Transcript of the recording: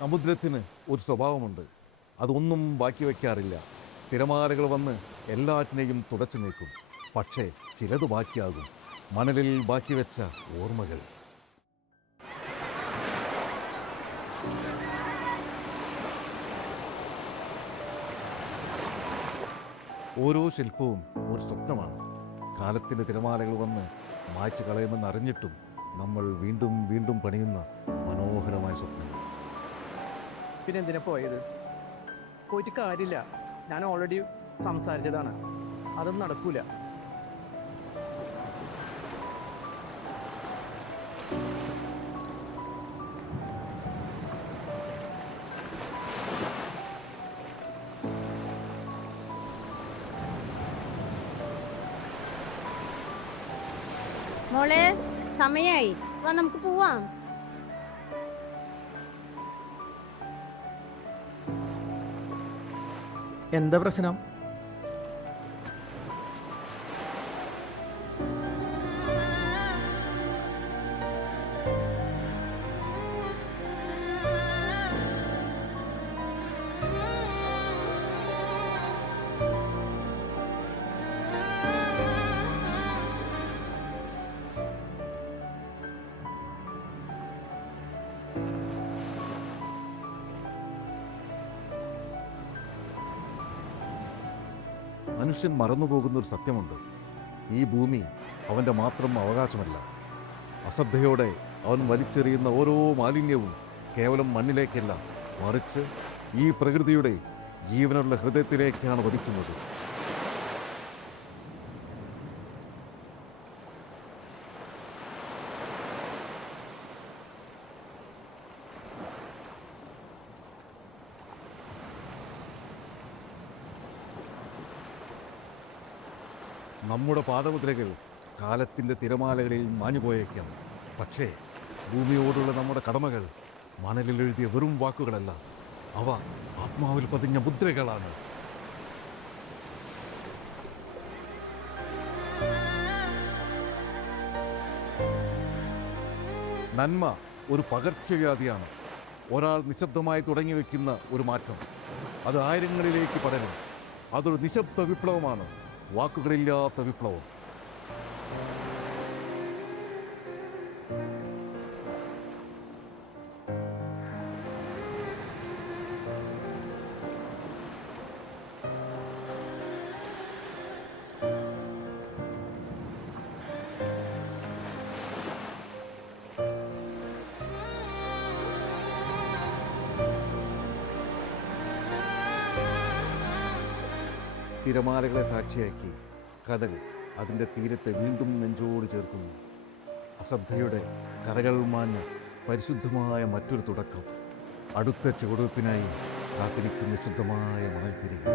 സമുദ്രത്തിന് ഒരു സ്വഭാവമുണ്ട്. അതൊന്നും ബാക്കി വയ്ക്കാറില്ല. തിരമാലകൾ വന്ന് എല്ലാറ്റിനെയും തുടച്ചു നീക്കും. പക്ഷേ ചിലത് ബാക്കിയാകും. മണലിൽ ബാക്കി വെച്ച ഓർമ്മകൾ. ഓരോ ശില്പവും ഒരു സ്വപ്നമാണ്. കാലത്തിൻ്റെ തിരമാലകൾ വന്ന് മായ്ച്ചു കളയുമെന്ന് അറിഞ്ഞിട്ടും നമ്മൾ വീണ്ടും വീണ്ടും പണിയുന്ന മനോഹരമായ സ്വപ്നങ്ങൾ. പിന്നെ എന്തിനാ പോയത്? പോയിട്ട് കാര്യമില്ല. ഞാൻ ഓൾറെഡി സംസാരിച്ചതാണ്. അതൊന്നും നടക്കൂല. മോളെ, സമയായി. വാ, നമുക്ക് പോവാം. എന്താ പ്രശ്നം? മനുഷ്യൻ മറന്നുപോകുന്നൊരു സത്യമുണ്ട്. ഈ ഭൂമി അവൻ്റെ മാത്രം അവകാശമല്ല. അശ്രദ്ധയോടെ അവൻ വലിച്ചെറിയുന്ന ഓരോ മാലിന്യവും കേവലം മണ്ണിലേക്കല്ല, മറിച്ച് ഈ പ്രകൃതിയുടെ ജീവനുള്ള ഹൃദയത്തിലേക്കാണ് വധിക്കുന്നത്. നമ്മുടെ പാദമുദ്രകൾ കാലത്തിൻ്റെ തിരമാലകളിൽ മാഞ്ഞുപോയേക്കാം. പക്ഷേ ഭൂമിയോടുള്ള നമ്മുടെ കടമകൾ മണലിൽ എഴുതിയ വെറും വാക്കുകളല്ല, അവ ആത്മാവിൽ പതിഞ്ഞ മുദ്രകളാണ്. നന്മ ഒരു പകർച്ചവ്യാധിയാണ്. ഒരാൾ നിശബ്ദമായി തുടങ്ങി വയ്ക്കുന്ന ഒരു മാറ്റം അത് ആയിരങ്ങളിലേക്ക് പടരും. അതൊരു നിശബ്ദ വിപ്ലവമാണ്, വാക്കുകളില്ലാത്ത വിപ്ലവം. തിരമാലകളെ സാക്ഷിയാക്കി കടൽ അതിൻ്റെ തീരത്തെ വീണ്ടും നെഞ്ചോട് ചേർക്കുന്നു. അശ്രദ്ധയുടെ കരകൾ മാഞ്ഞ പരിശുദ്ധമായ മറ്റൊരു തുടക്കം. അടുത്ത ചുവടുവെപ്പിനായി കാത്തിരിക്കുന്ന ശുദ്ധമായ മണൽത്തിരികൾ.